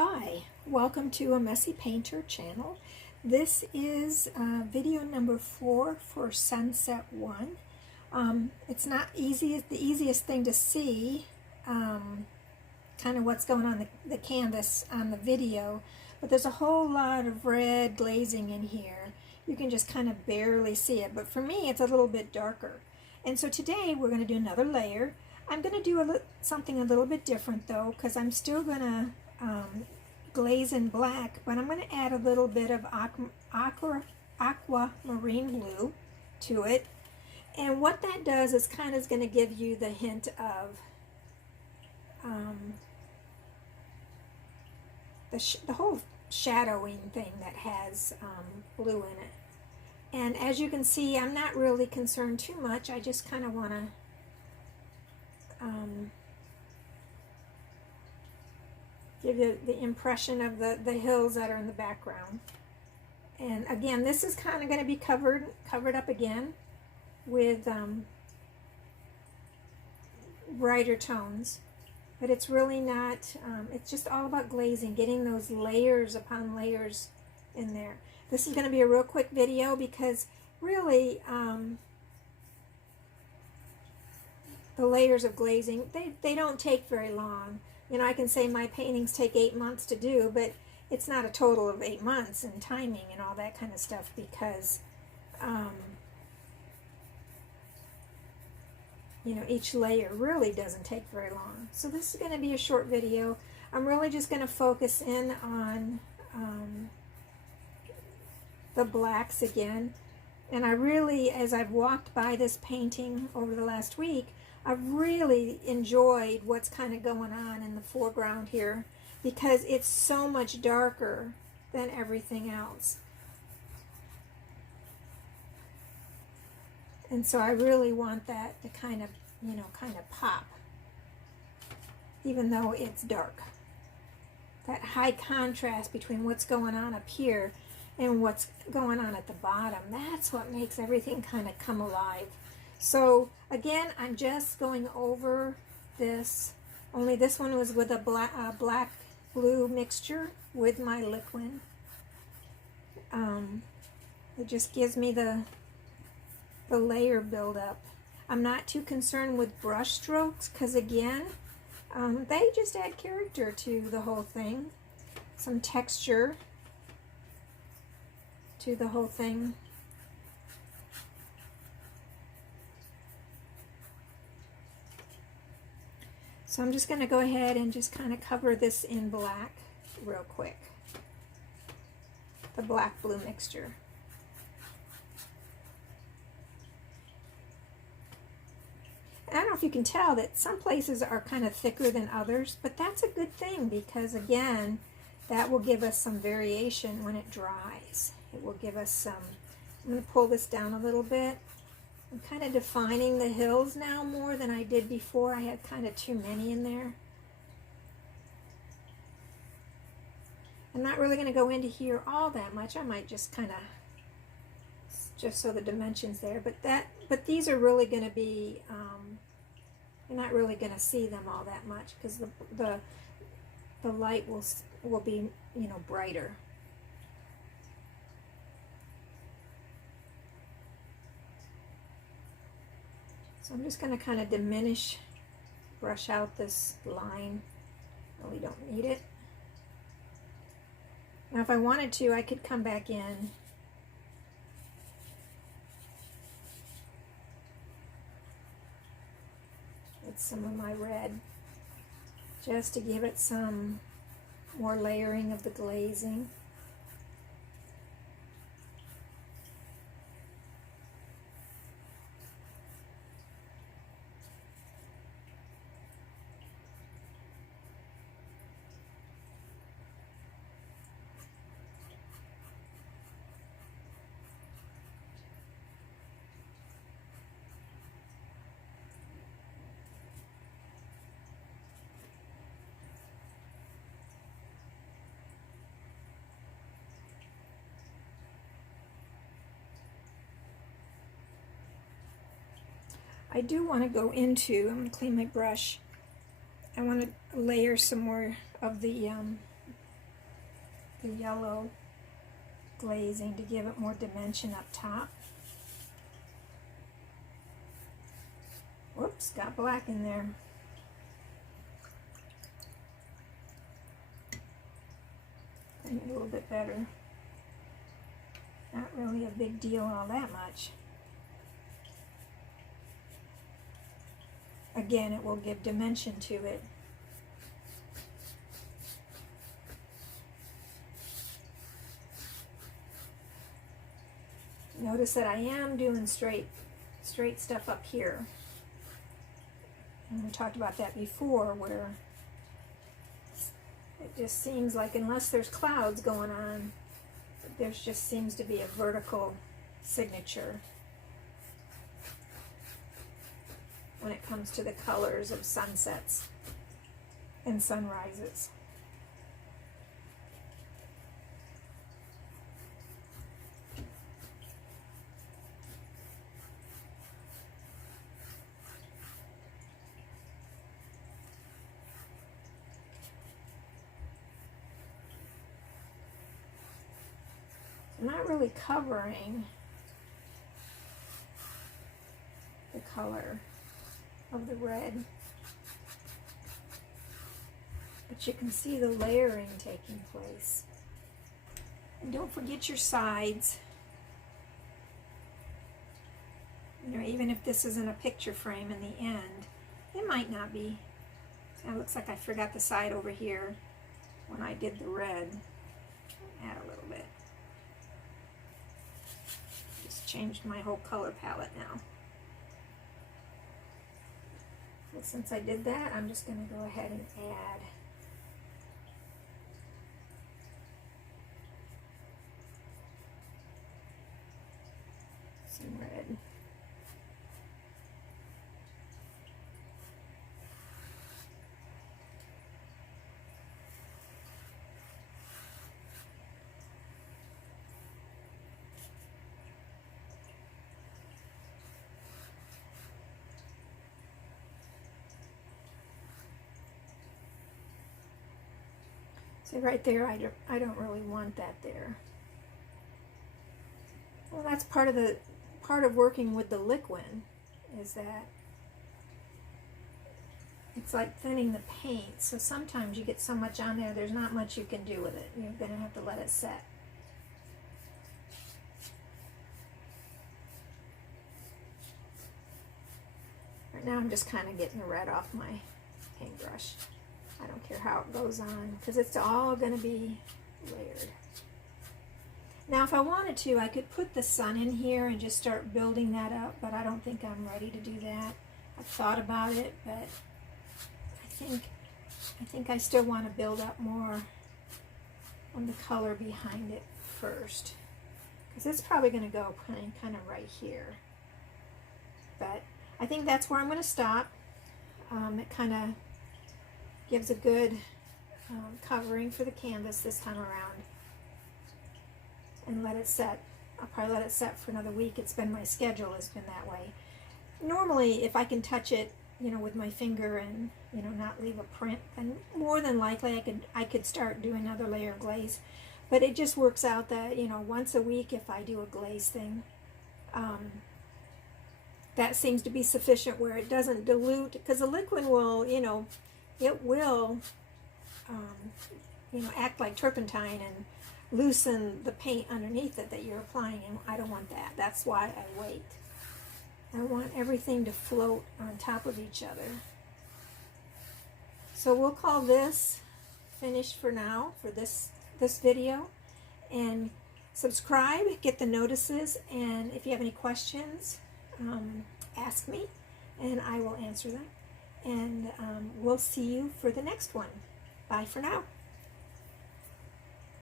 Hi, welcome to A Messy Painter channel. This is video number 4 for Sunset 1. It's not the easiest thing to see, kind of what's going on the canvas on the video, but there's a whole lot of red glazing in here. You can just kind of barely see it, but for me it's a little bit darker. And so today we're going to do another layer. I'm going to do something a little bit different though, because I'm still going to glaze in black, but I'm going to add a little bit of aquamarine blue to it. And what that does is kind of going to give you the hint of the whole shadowing thing that has blue in it. And as you can see, I'm not really concerned too much. I just kind of want to give you the impression of the hills that are in the background. And again, this is kind of going to be covered up again with brighter tones, but it's really not, it's just all about glazing, getting those layers upon layers in there. This is going to be a real quick video because really the layers of glazing, they don't take very long. You know, I can say my paintings take 8 months to do, but it's not a total of 8 months in timing and all that kind of stuff because, you know, each layer really doesn't take very long. So this is going to be a short video. I'm really just going to focus in on the blacks again. And I really, as I've walked by this painting over the last week, I've really enjoyed what's kind of going on in the foreground here because it's so much darker than everything else. And so I really want that to kind of, you know, kind of pop, even though it's dark. That high contrast between what's going on up here and what's going on at the bottom, that's what makes everything kind of come alive. So again, I'm just going over this, only this one was with a black blue mixture with my liquid. It just gives me the layer buildup. I'm not too concerned with brush strokes because again, they just add character to the whole thing, some texture to the whole thing. So I'm just going to go ahead and just kind of cover this in black real quick. The black-blue mixture. And I don't know if you can tell that some places are kind of thicker than others, but that's a good thing because again, that will give us some variation when it dries. It will give us some, I'm going to pull this down a little bit. I'm kind of defining the hills now more than I did before. I had kind of too many in there. I'm not really going to go into here all that much. I might just kind of, just so the dimensions there. But these are really going to be, you're not really going to see them all that much because the light will be, you know, brighter. So I'm just going to kind of brush out this line. Really don't need it. Now if I wanted to, I could come back in with some of my red, just to give it some more layering of the glazing. I do want to go into, I'm going to clean my brush, I want to layer some more of the the yellow glazing to give it more dimension up top. Whoops, got black in there. A little bit better. Not really a big deal all that much. Again, it will give dimension to it. Notice that I am doing straight stuff up here. And we talked about that before, where it just seems like unless there's clouds going on, there just seems to be a vertical signature when it comes to the colors of sunsets and sunrises. I'm not really covering the color of the red, but you can see the layering taking place. And don't forget your sides. You know, even if this isn't a picture frame in the end, it might not be. So it looks like I forgot the side over here when I did the red. Add a little bit. Changed my whole color palette now. So since I did that, I'm just going to go ahead and add some red. See right there, I don't really want that there. Well, that's part of working with the liquid, is that it's like thinning the paint. So sometimes you get so much on there, there's not much you can do with it. You're going to have to let it set. Right now I'm just kind of getting the red off my paintbrush. I don't care how it goes on, because it's all going to be layered. Now if I wanted to, I could put the sun in here and just start building that up, but I don't think I'm ready to do that. I've thought about it, but I think I still want to build up more on the color behind it first, because it's probably going to go kind of right here. But I think that's where I'm going to stop. It kind of gives a good covering for the canvas this time around, and let it set. I'll probably let it set for another week. It's been my schedule has been that way. Normally, if I can touch it, you know, with my finger and, you know, not leave a print, then more than likely I could start doing another layer of glaze. But it just works out that, you know, once a week if I do a glaze thing, that seems to be sufficient, where it doesn't dilute, because the liquid will, you know, it will, you know, act like turpentine and loosen the paint underneath it that you're applying, and I don't want that. That's why I wait. I want everything to float on top of each other. So we'll call this finished for now, for this video. And subscribe, get the notices, and if you have any questions, ask me and I will answer them. And we'll see you for the next one. Bye for now.